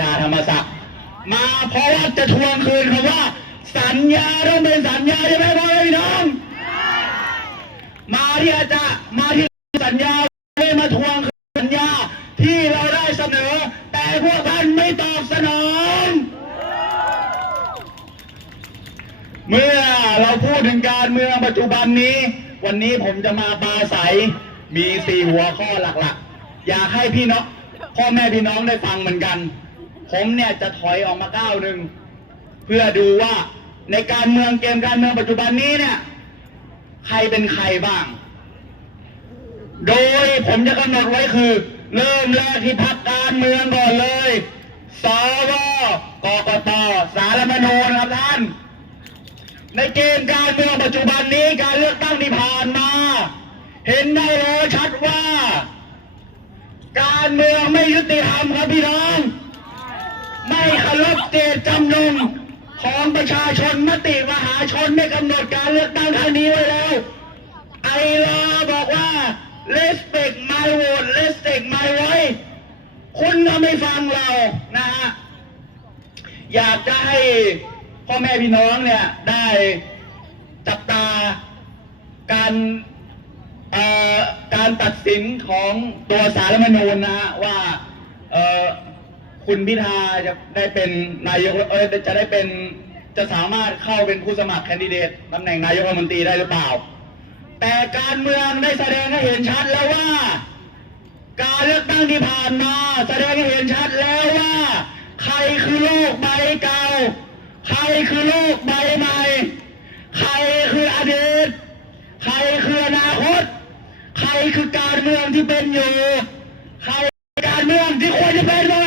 ยาธรรมศักดิ์มาเพราะว่าจะทวงคืนคำว่า สัญญาต้องเป็นสัญญาใช่ไหมพ่อแม่พี่น้อง มาที่อาจารย์มาที่สัญญาไม่มาทวงคืนสัญญาที่เราได้เสนอ แต่พวกท่านไม่ตอบสนอง เมื่อเราพูดถึงการเมืองปัจจุบันนี้ วันนี้ผมจะมาปาศัยมีสี่หัวข้อหลักๆ อยากให้พี่น้องพ่อแม่พี่น้องได้ฟังเหมือนกัน ผมเนี่ยจะถอยออกมาก้าวหนึ่งเพื่อดูว่าในการเมืองเกมการเมืองปัจจุบันนี้เนี่ยใครเป็นใครบ้าง โดยผมจะกำหนดไว้คือ เริ่มแรกที่พักการเมืองก่อนเลย สวกกตสารมนูญครับท่าน ในเกมการเมืองปัจจุบันนี้การเลือกตั้งที่ผ่านมา เห็นได้เลยชัดว่า การเมืองไม่ยุติธรรมครับพี่น้อง ไม่เคารพเจตจำนงของประชาชนมติมหาชนได้กำหนดการเลือกตั้งครั้งนี้ไว้แล้ว ไอรอบอกว่า respect my vote respect my voice คุณก็ไม่ฟังเรานะฮะ อยากจะให้พ่อแม่พี่น้องเนี่ย ได้จับตาการเอ่อการตัดสินของตัวสารรัฐธรรมนูญนะฮะว่าเอ่อ คุณพิธาจะได้เป็นนายกเออจะได้เป็นจะสามารถเข้าเป็นผู้สมัครแคนดิเดตตำแหน่งนายกรัฐมนตรีได้หรือเปล่า แต่การเมืองได้แสดงให้เห็นชัดแล้วว่า การเลือกตั้งที่ผ่านมา แสดงให้เห็นชัดแล้วว่า ใครคือโลกใบเก่า ใครคือโลกใบใหม่ ใครคืออดีต ใครคืออนาคต ใครคือการเมืองที่เป็นอยู่ ใครคือการเมืองที่ควรจะเป็นอะไร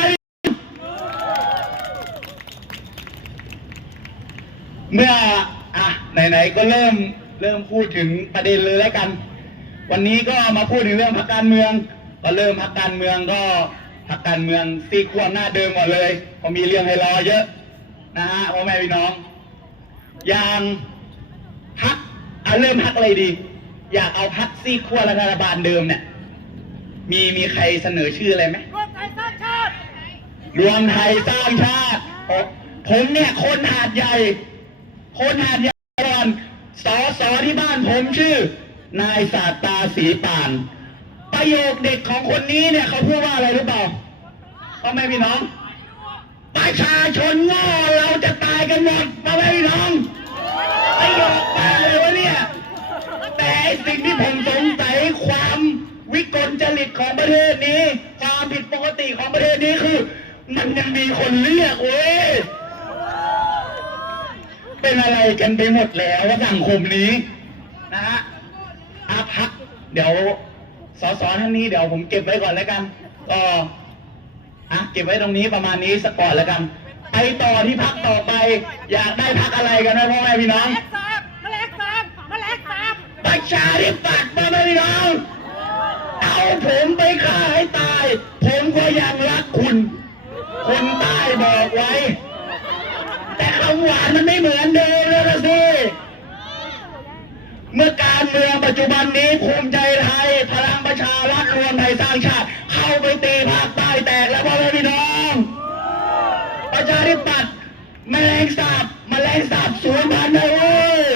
เมื่ออะไหนๆก็เริ่มเริ่มพูดถึงประเด็นเลยแล้วกัน วันนี้ก็มาพูดถึงเรื่องพรรคการเมือง ก็เริ่มพรรคการเมืองก็พรรคการเมืองซีกขั้วหน้าเดิมก่อนเลยเพราะมีเรื่องให้รอเยอะนะฮะพ่อแม่พี่น้องอย่างพักอะเริ่มพักอะไรดี อยากเอาพักซีกขั้วรัฐบาลเดิมเนี่ย มีมีใครเสนอชื่ออะไรไหมรวมไทยสร้างชาติรวมไทยสร้างชาติผมผมเนี่ยคนหาดใหญ่ คนหาดใหญ่ก่อนสอสอที่บ้านผมชื่อ นายศาตาศีป่าน ประโยคเด็ดของคนนี้เนี่ยเขาพูดว่าอะไรรือเปล่าพ่อแม่พี่น้อง ประชาชนโง่เราจะตายกันหมดพ่อแม่พี่น้องประโยคมาเลยวะเนี่ยแต่สิ่งที่ผมสงสัยความวิกลจริตของประเทศนี้ ความผิดปกติของประเทศนี้คือ มันยังมีคนเรียกเว้ย เป็นอะไร กันไปหมดแล้วว่าสังคมนี้นะฮะอาพักเดี๋ยวสสท่านนี้เดี๋ยวผมเก็บไว้ก่อนแล้วกันก็อะเก็บไว้ตรงนี้ประมาณนี้สักก่อนแล้วกันไปต่อที่พักต่อไป อยากได้พักอะไรกันนะพ่อแม่พี่น้องแมลงสาบแมลงสาบแมลงสาบประชาธิปัตย์มาไม่น้องเอาผมไปฆ่าให้ตาย ผมก็ยังรักคุณ คนใต้บอกไว้ หวานมันไม่เหมือนเดิมแล้วนะสิเมื่อการเมืองปัจจุบันนี้ภูมิใจไทย พลังประชารัฐรวมไทยสร้างชาติเข้าไปตีภาคใต้แตกแล้วพ่อแม่พี่น้อง ประชาธิปัตย์แมลงสาบแมลงสาบสูญพันธุ์นะเว้ย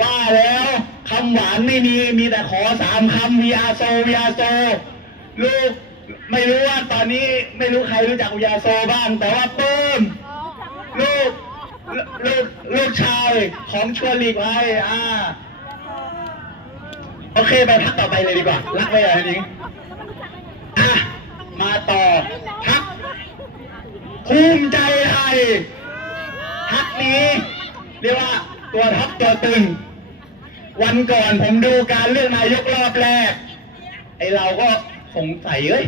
ว่าแล้วคำหวานไม่มีมีแต่ขอสามคำวิอาโซวิอาโซลูกไม่รู้ว่าตอนนี้ไม่รู้ใครรู้จักวิอาโซบ้าง แต่ว่าเปิ้มลูก ลูกชายของชวนหลีกภัยอ่า โอเคไปพักต่อไปเลยดีกว่า รักไว้เลยนี้อะ มาต่อพักภูมิใจไทยพักนี้เรียกว่าตัวท็อปตัวตึง วันก่อนผมดูการเลือกนายกรอบแรก ไอเราก็สงสัยเอ้ย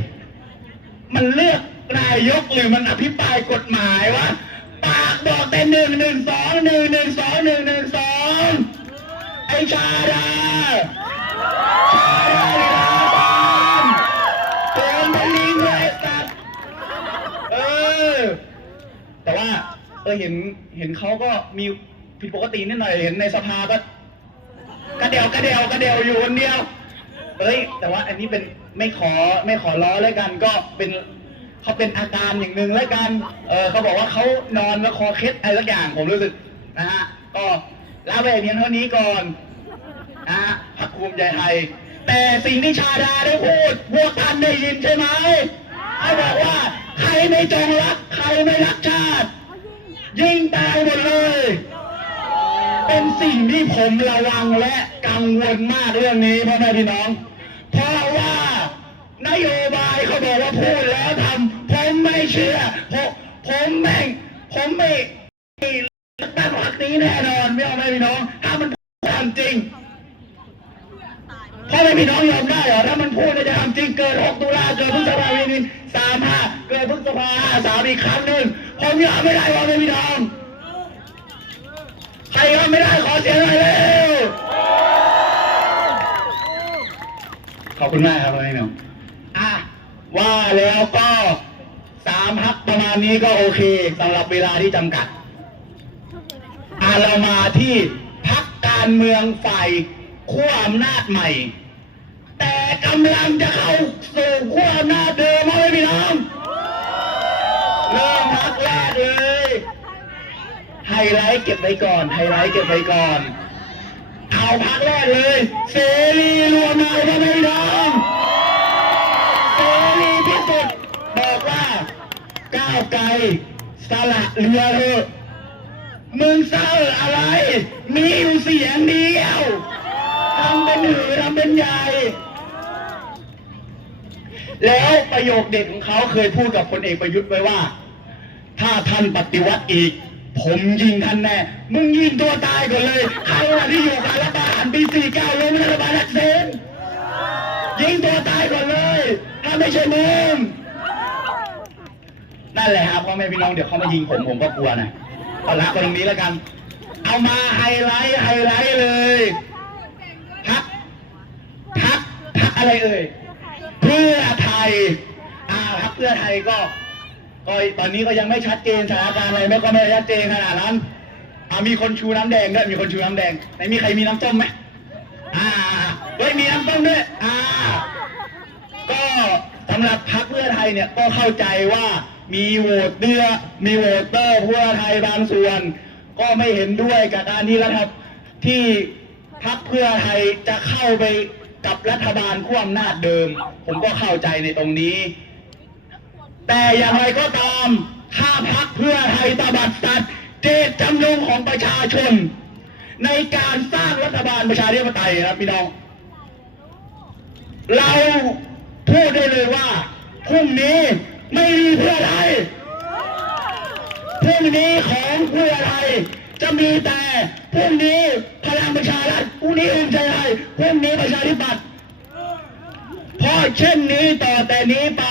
มันเลือกนายกหรือมันอภิปรายกฎหมายวะ หนึ่งหนึ่งสองหนึ่งหนึ่งสองหนึ่งหนึ่งสองไอชาดาชาดาลาบานโกนเป็นลิงเลยสัตว์เออ แต่ว่า เออเห็นเห็นเขาก็มีผิดปกตินิดหน่อยเห็นในสภาก็กระเดียวกระเดียวกระเดียวอยู่คนเดียวเอ้ย แต่ว่าอันนี้เป็นไม่ขอไม่ขอล้อเลยกันก็เป็น เขาเป็นอาการอย่างหนึ่งแล้วกัน เออเขาบอกว่าเขานอนแล้วคอเคล็ดอะไรสักอย่างผมรู้สึกนะฮะ ก็ลาไปเพียงเท่านี้ก่อนนะฮะพักภูมิใจไทย แต่สิ่งที่ชาดาได้พูดพวกท่านได้ยินใช่ไหมเขาบอกว่าใครไม่จงรัก ใครไม่รักชาติ ยิ่งตายหมดเลย เป็นสิ่งที่ผมระวังและกังวลมากเรื่องนี้พ่อแม่พี่น้อง เพราะว่านโยบายเขาบอกว่าพูดแล้วทำ เชื่อผมผมแม่งผมไม่ตั้งหลักนี้แน่นอนไม่เอาไม่พี่น้อง ถ้ามันพูดตามจริงพ่อแม่พี่น้องยอมได้เหรอถ้ามันพูดจะทำจริงเกิด6ตุลาเกิดพฤษภาคมสามห้าเกิดพฤษภาสามอีกครั้งหนึ่งผมยอมไม่ได้พ่อแม่พี่น้องใครยอมไม่ได้ขอเสียงหน่อยเร็วขอบคุณมากครับพี่นุ่มอะว่าแล้วก็ ประมาณนี้ก็โอเคสำหรับเวลาที่จำกัดอะเรามาที่พักการเมืองฝ่ายขั้วอำนาจใหม่ แต่กำลังจะเข้าสู่ขั้วอำนาจเดิมไหมพี่น้องเริ่มพักแรกเลยไฮไลท์เก็บไว้ก่อนไฮไลท์เก็บไว้ก่อน เอาพักแรกเลย เสรีรวมไทยพ่อแม่พี่น้องเสรีพิสุทธิ์บอกว่า ก้าวไกลสละเรือเถอะมึงเศร้าอะไร มีอยู่เสียงเดียวทำเป็นหือทำเป็นใหญ่ แล้วประโยคเด็ดของเขาเคยพูดกับพลเอกประยุทธ์ไว้ว่า ถ้าท่านปฏิวัติอีก ผมยิงท่านแน่ มึงยิงตัวตายก่อนเลยใครวะที่อยู่กับรัฐบาลปี49ลงรัฐบาลนักเซนยิงตัวตายก่อนเลย ถ้าไม่ใช่มึง นั่นแหละครับพ่อแม่พี่น้องเดี๋ยวเขามายิงผมผมก็กลัวนะเอาละตรงนี้แล้วกัน เอามาไฮไลท์ไฮไลท์เลยพักพักพักอะไรเอ่ยเพื่อไทย อ่าพักเพื่อไทยก็ก็ตอนนี้ก็ยังไม่ชัดเจนสถานการณ์อะไรไม่ก็ไม่ชัดเจนขนาดนั้นอ่ามีคนชูน้ำแดงด้วยมีคนชูน้ำแดงไหนมีใครมีน้ำส้มไหมอ่าเฮ้ยมีน้ำส้มด้วยอ่าก็สำหรับพรรคเพื่อไทยเนี่ยก็เข้าใจว่า มีโหวตเดือมีโหวตเตอร์เพื่อไทยบางส่วน ก็ไม่เห็นด้วยกับการที่รัฐบที่พรรคเพื่อไทยจะเข้าไปกับรัฐบาลขั้วอำนาจเดิม ผมก็เข้าใจในตรงนี้ แต่อย่างไรก็ตามถ้าพักเพื่อไทยตบัดสัตว์เจตจำนงของประชาชน ในการสร้างรัฐบาลประชาธิปไตยครับพี่น้อง เราพูดได้เลยว่าพรุ่งนี้ ไม่มีเพื่อไทยพรุ่งนี้ของเพื่อไทยจะมีแต่พรุ่งนี้พลังประชารัฐพรุ่งนี้ภูมิใจไทยพรุ่งนี้ประชาธิปัตย์เพราะเช่นนี้ต่อแต่นี้ไป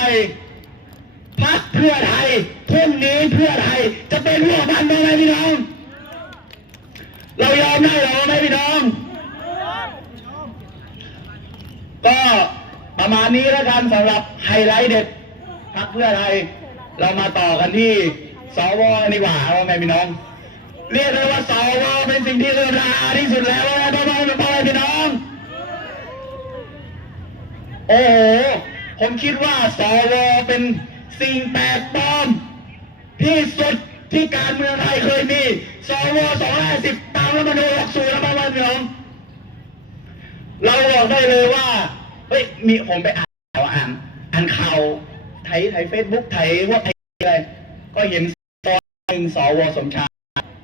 พักเพื่อไทยพรุ่งนี้เพื่อไทยจะเป็นหัวพันธุ์ไหมพี่น้อง เรายอมได้หรอไหมพี่น้อง ก็ประมาณนี้แล้วกันสำหรับไฮไลท์เด็ด เพื่อไทยเรามาต่อกันที่สวดีกว่าว่าไงพี่น้อง เรียกได้ว่าสวเป็นสิ่งที่เลือราที่สุดแล้วนะพ่อพ่อพ่อพี่น้อง โอ้โหผมคิดว่าสวเป็นสิ่งแปลกปลอมที่สุดที่การเมืองไทยเคยมีสว250ตามรัฐธรรมนูญ60แล้วพ่อพ่อพี่น้อง เราบอกได้เลยว่าเฮ้ยมีผมไปอ่านข่าวอ่านอ่านข่าว ไทยไทยเฟซบุ๊กไทยว่าไทยอะไรก็เห็นสวหนึ่งสวสมชาย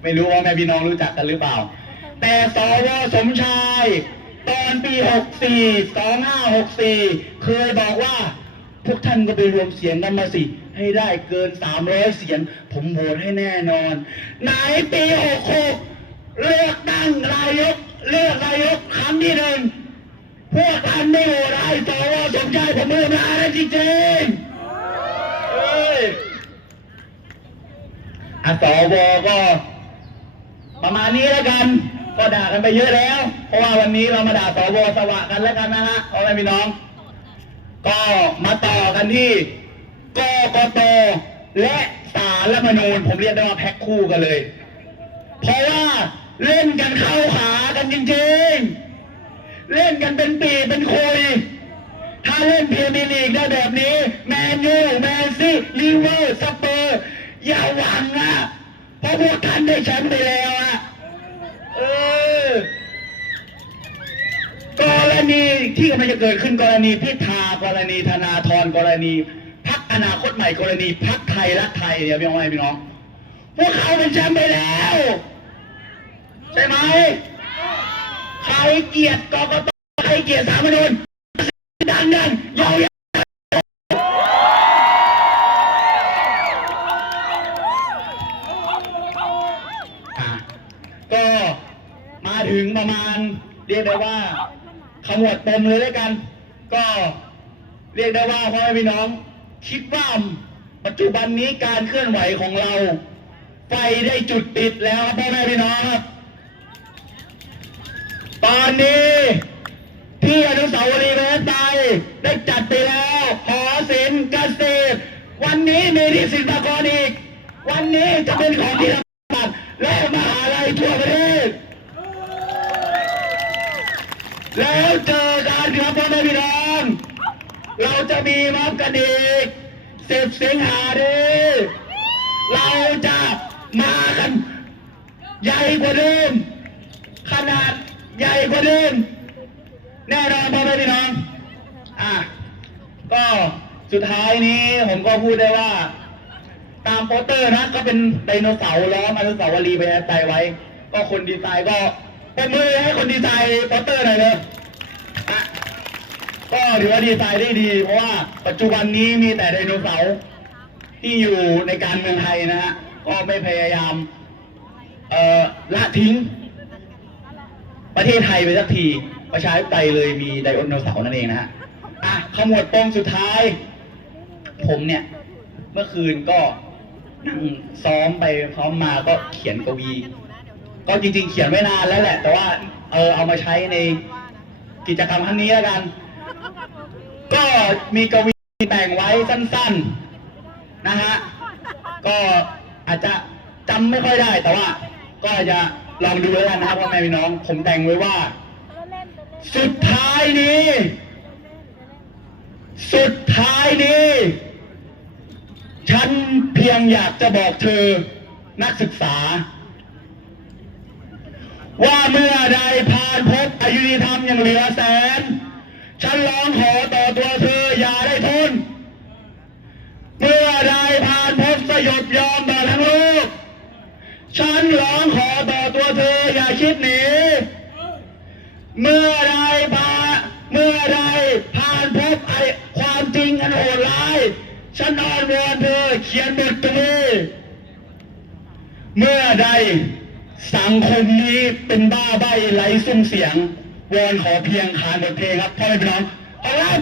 ไม่รู้ว่าแม่พี่น้องรู้จักกันหรือเปล่า แต่สวสมชาย ตอนปี 64 2564 เคยบอกว่า พวกท่านก็ไปรวมเสียงกันมาสิ ให้ได้เกิน 300 เสียง ผมโหวตให้แน่นอน ไหนปี 66 เลือกตั้งนายก เลือกนายกครั้งที่หนึ่งพวกท่านไม่โหวตให้สวสมชายผมไม่ทำงานนะจริงๆเอ้ย อะสวก็ ประมาณนี้แล้วกัน ก็ด่ากันไปเยอะแล้ว เพราะว่าวันนี้เรามาด่าสวสวะกันแล้วกันนะฮะพ่อแม่พี่น้อง ก็มาต่อกันที่กกตและสารรัฐมนูญผมเรียกได้ว่าแพ็คคู่กันเลย เพราะว่าเล่นกันเข้าขากันจริงๆ เล่นกันเป็นปีเป็นคุยทาเล่นพรีเมียร์ลีกได้แบบนี้ แมนยูแมนซีลิเวอร์สเปอร์ อย่าหวัง พวกท่านได้แชมป์ไปแล้วอะเออกรณีที่กำลังจะเกิดขึ้นกรณีพิธากรณีธนาธรกรณีพักอนาคตใหม่กรณีพักไทยรักไทยเดี๋ยวพี่น้องพี่น้อง พวกเขาเป็นแชมป์ไปแล้ว ใช่ไหมใครเกียดกรกตใครเกียดสามนุนดังดัง ขมวดปมเลยแล้วกัน ก็เรียกได้ว่าพ่อแม่พี่น้อง คิดว่าปัจจุบันนี้การเคลื่อนไหวของเรา ไฟได้จุดติดแล้วครับพ่อแม่พี่น้องครับ ตอนนี้ที่อนุสาวรีย์ประชาธิปไตยได้จัดไปแล้วหอศิลป์เกษตรวันนี้มีที่ศิลปากรอีก วันนี้จะเป็นของที่รัฐและมหาลัยทั่วประเทศแล้วเจอกันครับพ่อแม่พี่น้อง เราจะมีม็อบกันอีกสิบสิงหาดีเราจะมากัน ใหญ่กว่าเดิม ขนาดใหญ่กว่าเดิม แน่นอนพ่อแม่พี่น้อง อะ ก็สุดท้ายนี้ผมก็พูดได้ว่า ตามโปสเตอร์นะ ก็เป็นไดโนเสาร์ล้อมอนุสาวรีย์ประชาธิปไตยไว้ ก็คนดีไซน์ก็ปรบมือให้คนดีไซน์โปสเตอร์หน่อยเลยอะ ก็ถือว่าดีไซน์ได้ดี เพราะว่าปัจจุบันนี้มีแต่ไดโนเสาร์ที่อยู่ในการเมืองไทยนะฮะก็ไม่พยายามเอ่อละทิ้ง ประเทศไทยไปสักทีประชาธิปไตยเลยมีไดโนเสาร์นั่นเองนะฮะอะขมวดปมสุดท้าย ผมเนี่ย เมื่อคืนก็นั่งซ้อมไปพร้อมมาก็เขียนกวี ก็จริงๆ เขียนไว้นานแล้วแหละ แต่ว่าเออเอามาใช้ในกิจกรรมครั้งนี้แล้วกัน ก็มีกวีแต่งไว้สั้นๆนะฮะก็อาจจะจำไม่ค่อยได้แต่ว่า ก็จะลองดูแล้วกันนะครับพ่อแม่พี่น้อง ผมแต่งไว้ว่า สุดท้ายนี้ สุดท้ายนี้ ฉันเพียงอยากจะบอกเธอนักศึกษา ว่าเมื่อใดผ่านพบอายุธรรมอย่างเหลือแสน ฉันร้องขอต่อตัวเธออย่าได้ทน เมื่อใดผ่านพบสยบยอมต่อทั้งโลก ฉันร้องขอต่อตัวเธออย่าคิดหนี เมื่อใดผ่านเมื่อใดผ่านพบไอความจริงอันโหดร้าย ฉันอ้อนวอนเธอเขียนบทตรงนี้เมื่อใดสังคมนี้เป็นบ้าใบไร้ซุ้มเสียง วอนขอเพียงขานบทเพลงครับพ่อแม่พี่น้องขอรับ